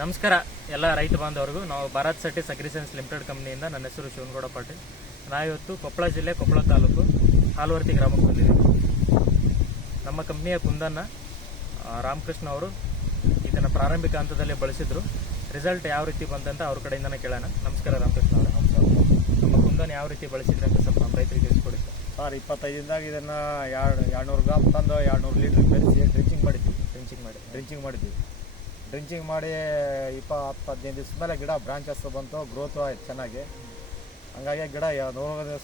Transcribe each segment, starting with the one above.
ನಮಸ್ಕಾರ ಎಲ್ಲ ರೈತ ಬಾಂಧವರಿಗೂ. ನಾವು ಭಾರತ್ ಸೆಟ್ಟಿ ಅಗ್ರಿಸೆನ್ಸ್ ಲಿಮಿಟೆಡ್ ಕಂಪ್ನಿಯಿಂದ ನನ್ನ ಹೆಸರು ಶಿವನಗೌಡ ಪಾಟೀಲ್. ನಾವಿವತ್ತು ಕೊಪ್ಪಳ ಜಿಲ್ಲೆ ಕೊಪ್ಪಳ ತಾಲೂಕು ಹಾಲ್ವರ್ತಿ ಗ್ರಾಮಕ್ಕೆ ಬಂದಿದ್ದೀವಿ ನಮ್ಮ ಕಂಪ್ನಿಯ ಕುಂದನ್ನು ರಾಮಕೃಷ್ಣ ಅವರು ಇದನ್ನು ಪ್ರಾರಂಭಿಕ ಹಂತದಲ್ಲಿ ಬಳಸಿದ್ರು. ರಿಸಲ್ಟ್ ಯಾವ ರೀತಿ ಬಂತಂತ ಅವ್ರ ಕಡೆಯಿಂದನೇ ಕೇಳೋಣ. ನಮಸ್ಕಾರ ರಾಮಕೃಷ್ಣ ಅವರೇ. ನಮ್ಮ ಕುಂದನ್ ಯಾವ ರೀತಿ ಬಳಸಿದ್ರೆ ಅಂತ ಸ್ವಲ್ಪ ನಮ್ಮ ರೈತರಿಗೆ ತಿಳಿಸ್ಕೊಡಿ. ಸರ್ ಸರ್ ಇಪ್ಪತ್ತೈದಿಂದಾಗ ಇದನ್ನು ಎರಡು ಎರಡುನೂರು ಗ್ರಾಮ್ ತಂದು ಎರಡುನೂರು ಲೀಟ್ರ್ ಬೆರೆಸಿ ಡ್ರಿಂಚಿಂಗ್ ಮಾಡಿದ್ವಿ. ಡ್ರಿಂಚಿಂಗ್ ಮಾಡಿ ಡ್ರಿಂಚಿಂಗ್ ಮಾಡಿದ್ವಿ. ಡ್ರಿಂಚಿಂಗ್ ಮಾಡಿ ಇಪ್ಪ ಹತ್ತು ಹದಿನೈದು ದಿವಸ ಮೇಲೆ ಗಿಡ ಬ್ರಾಂಚಸ್ ಬಂತು ಗ್ರೋತ್ ಆಯ್ತು ಚೆನ್ನಾಗಿ. ಹಂಗಾಗಿ ಗಿಡ ಯ-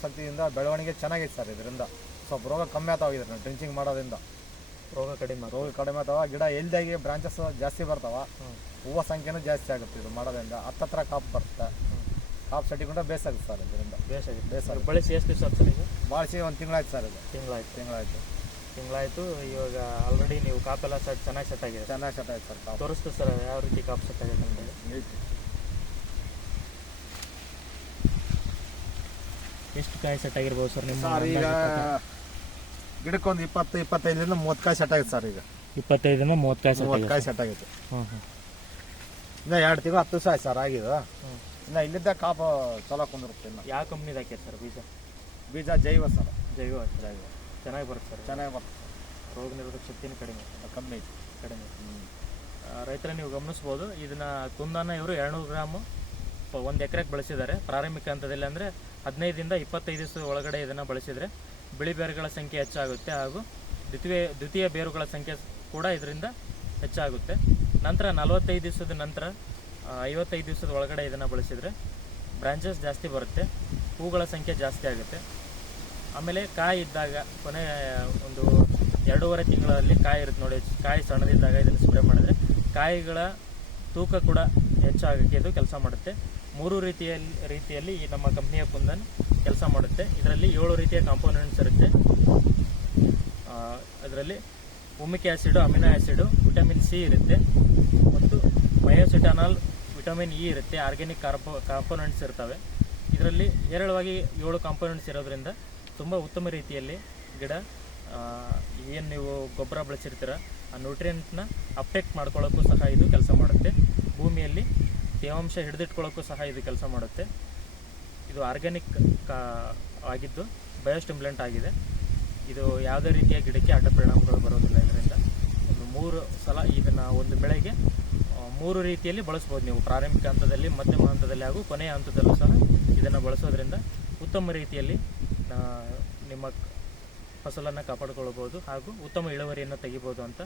ಸತಿಯಿಂದ ಬೆಳವಣಿಗೆ ಚೆನ್ನಾಗೈತೆ ಸರ್ ಇದರಿಂದ. ಸ್ವಲ್ಪ ರೋಗ ಕಮ್ಮಿ ಆಗ್ತಾವೆ ಇದ್ರನ್ನ ಡ್ರಿಂಚಿಂಗ್ ಮಾಡೋದ್ರಿಂದ. ರೋಗ ಕಡಿಮೆ ರೋಗ ಕಡಿಮೆ ಆಗ್ತಾವ ಗಿಡ ಎಲ್ದಾಗಿ ಬ್ರಾಂಚಸ್ ಜಾಸ್ತಿ ಬರ್ತಾವ. ಹೂವು ಸಂಖ್ಯೆನೂ ಜಾಸ್ತಿ ಆಗುತ್ತೆ ಇದು ಮಾಡೋದ್ರಿಂದ. ಹತ್ತತ್ರ ಕಾಪ್ ಬರುತ್ತೆ. ಕಾಪ್ ಸೆಟ್ಟಿಗೊಂಡ ಬೇಸಾಗುತ್ತೆ ಸರ್ ಇದರಿಂದ. ಬೇಸಾಗಿ ಬೇಸಾಗಿ ಬಳಸಿ ಎಷ್ಟು ದಿವಸ ಸರ್ ಬಾಳಿಸಿ ಒಂದು ತಿಂಗಳಾಯ್ತು ಸರ್ ಇದು. ತಿಂಗಳಾಯ್ತು ತಿಂಗಳಾಯ್ತು ತಿಂಗಳಾಯ್ತು. ಇವಾಗ ಆಲ್ರೆಡಿ ನೀವು ಕಾಪೆಲ್ಲ ಸರ್ ಚೆನ್ನಾಗಿ ಸೆಟ್ ಆಗಿದೆ. ಚೆನ್ನಾಗಿ ಸೆಟ್ ಆಯ್ತು ಸರ್ ಕಾಪ್. ತೋರಿಸ್ತು ಸರ್ ಯಾವ ರೀತಿ ಕಾಪ್ ಸೆಟ್ ಆಗಿದೆ ನಮಗೆ ಎಷ್ಟು ಕಾಯಿ ಸೆಟ್ ಆಗಿರ್ಬೋದು ಸರ್ ನಿಮ್ಮ ಸರ್ ಈಗ ಗಿಡಕ್ಕೊಂದು ಇಪ್ಪತ್ತು ಇಪ್ಪತ್ತೈದರಿಂದ ಮೂವತ್ತು ಕಾಯಿ ಸೆಟ್ ಆಗಿದೆ ಸರ್ ಈಗ? ಇಪ್ಪತ್ತೈದರಿಂದ ಮೂವತ್ತು ಕಾಯಿ ಸೆಟ್ ಮೂವತ್ತು ಕಾಯಿ ಸೆಟ್ ಆಗಿತ್ತು ಹ್ಞೂ ಹ್ಞೂ ಇನ್ನು ಎರಡು ತಿಂಗಳು ಹತ್ತು ದಿವಸ ಆಯ್ತು ಸರ್ ಆಗಿದೆ. ಇನ್ನು ಇಲ್ಲಿದ್ದ ಕಾಪು ಚಲೋ ಕುಂದಿರುತ್ತೆ ಇನ್ನು ಯಾವ ಕಂಪ್ನಿದು ಹಾಕ್ಯಾರ ಸರ್ ಬೀಜ? ಬೀಜ ಜೈವ ಸರ್. ಜೈವ ಜೈವ. ಚೆನ್ನಾಗಿ ಬರುತ್ತೆ ಸರ್. ಚೆನ್ನಾಗಿ ಬರುತ್ತೆ ರೋಗ ನಿರೋಧಕ ಶಕ್ತಿನೂ ಕಡಿಮೆ ಕಮ್ಮಿ ಐತಿ ಕಡಿಮೆ ರೈತರ ನೀವು ಗಮನಿಸ್ಬೋದು ಇದನ್ನ ಕುಂದಾನ ಇವರು ಎರಡುನೂರು ಗ್ರಾಮು ಒಂದು ಎಕರೆಗೆ ಬಳಸಿದ್ದಾರೆ. ಪ್ರಾರಂಭಿಕ ಹಂತದಲ್ಲಿ ಅಂದರೆ ಹದಿನೈದರಿಂದ ಇಪ್ಪತ್ತೈದು ದಿವಸ ಒಳಗಡೆ ಇದನ್ನು ಬಳಸಿದರೆ ಬಿಳಿ ಬೇರುಗಳ ಸಂಖ್ಯೆ ಹೆಚ್ಚಾಗುತ್ತೆ ಹಾಗೂ ದ್ವಿತೀಯ ದ್ವಿತೀಯ ಬೇರುಗಳ ಸಂಖ್ಯೆ ಕೂಡ ಇದರಿಂದ ಹೆಚ್ಚಾಗುತ್ತೆ. ನಂತರ ನಲವತ್ತೈದು ದಿವಸದ ನಂತರ ಐವತ್ತೈದು ದಿವಸದ ಒಳಗಡೆ ಇದನ್ನು ಬಳಸಿದರೆ ಬ್ರಾಂಚಸ್ ಜಾಸ್ತಿ ಬರುತ್ತೆ. ಹೂಗಳ ಸಂಖ್ಯೆ ಜಾಸ್ತಿ ಆಗುತ್ತೆ. ಆಮೇಲೆ ಕಾಯಿ ಇದ್ದಾಗ, ಕೊನೆ, ಒಂದು ಎರಡೂವರೆ ತಿಂಗಳಲ್ಲಿ ಕಾಯಿ ಇರುತ್ತೆ ನೋಡಿ, ಕಾಯಿ ಸಣ್ಣದಿದ್ದಾಗ ಇದನ್ನು ಸ್ಪ್ರೇ ಮಾಡಿದ್ರೆ ಕಾಯಿಗಳ ತೂಕ ಕೂಡ ಹೆಚ್ಚಾಗಕ್ಕೆ ಇದು ಕೆಲಸ ಮಾಡುತ್ತೆ. ಮೂರು ರೀತಿಯಲ್ಲಿ ರೀತಿಯಲ್ಲಿ ಈ ನಮ್ಮ ಕಂಪ್ನಿಯ ಕುಂದನ್ ಕೆಲಸ ಮಾಡುತ್ತೆ. ಇದರಲ್ಲಿ ಏಳು ರೀತಿಯ ಕಾಂಪೋನೆಂಟ್ಸ್ ಇರುತ್ತೆ. ಅದರಲ್ಲಿ humic acid amino acid vitamin C ಇರುತ್ತೆ. ಮತ್ತು ಬಯೋಸಿಟಾನಲ್ ವಿಟಮಿನ್ ಇ ಇರುತ್ತೆ. ಆರ್ಗ್ಯಾನಿಕ್ ಕಾರ್ಪೋ ಕಾಂಪೋನೆಂಟ್ಸ್ ಇರ್ತವೆ. ಇದರಲ್ಲಿ ಹೇರಳವಾಗಿ ಏಳು ಕಾಂಪೋನೆಂಟ್ಸ್ ಇರೋದ್ರಿಂದ ತುಂಬ ಉತ್ತಮ ರೀತಿಯಲ್ಲಿ ಗಿಡ ಏನು ನೀವು ಗೊಬ್ಬರ ಬಳಸಿರ್ತೀರ, ಆ ನ್ಯೂಟ್ರಿಯೆಂಟ್ನ ಅಪ್ಟೆಕ್ಟ್ ಮಾಡ್ಕೊಳ್ಳೋಕ್ಕೂ ಸಹ ಇದು ಕೆಲಸ ಮಾಡುತ್ತೆ. ಭೂಮಿಯಲ್ಲಿ ತೇವಾಂಶ ಹಿಡಿದಿಟ್ಕೊಳ್ಳೋಕ್ಕೂ ಸಹ ಇದು ಕೆಲಸ ಮಾಡುತ್ತೆ. ಇದು ಆರ್ಗ್ಯಾನಿಕ್ ಕಾ ಆಗಿದ್ದು ಬಯೋಸ್ಟಿಮ್ಲೆಂಟ್ ಆಗಿದೆ. ಇದು ಯಾವುದೇ ರೀತಿಯ ಗಿಡಕ್ಕೆ ಅಡ್ಡ ಪರಿಣಾಮಗಳು ಬರೋದಿಲ್ಲ ಇದರಿಂದ. ಒಂದು ಮೂರು ಸಲ ಇದನ್ನು ಒಂದು ಬೆಳೆಗೆ ಮೂರು ರೀತಿಯಲ್ಲಿ ಬಳಸ್ಬೋದು ನೀವು. ಪ್ರಾರಂಭಿಕ ಹಂತದಲ್ಲಿ, ಮಧ್ಯಮ ಹಂತದಲ್ಲಿ ಹಾಗೂ ಕೊನೆಯ ಹಂತದಲ್ಲೂ ಸಹ ಇದನ್ನು ಬಳಸೋದ್ರಿಂದ ಉತ್ತಮ ರೀತಿಯಲ್ಲಿ ನಿಮ್ಮ ಫಸಲನ್ನು ಕಾಪಾಡಿಕೊಳ್ಳಬಹುದು ಹಾಗೂ ಉತ್ತಮ ಇಳುವರಿಯನ್ನು ತೆಗಿಬೋದು ಅಂತ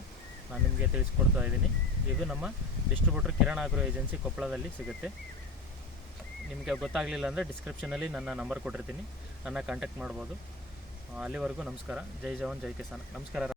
ನಾನು ನಿಮಗೆ ತಿಳಿಸ್ಕೊಡ್ತಾ ಇದ್ದೀನಿ. ಇದು ನಮ್ಮ ಡಿಸ್ಟ್ರಿಬ್ಯೂಟರ್ ಕಿರಣ್ ಆಗ್ರೋ ಏಜೆನ್ಸಿ ಕೊಪ್ಪಳದಲ್ಲಿ ಸಿಗುತ್ತೆ. ನಿಮಗೆ ಗೊತ್ತಾಗಲಿಲ್ಲ ಅಂದರೆ ಡಿಸ್ಕ್ರಿಪ್ಷನಲ್ಲಿ ನನ್ನ ನಂಬರ್ ಕೊಟ್ಟಿರ್ತೀನಿ. ನನ್ನ ಕಾಂಟ್ಯಾಕ್ಟ್ ಮಾಡ್ಬೋದು. ಅಲ್ಲಿವರೆಗೂ ನಮಸ್ಕಾರ. ಜೈ ಜವಾನ್, ಜೈ ಕಿಸಾನ್. ನಮಸ್ಕಾರ.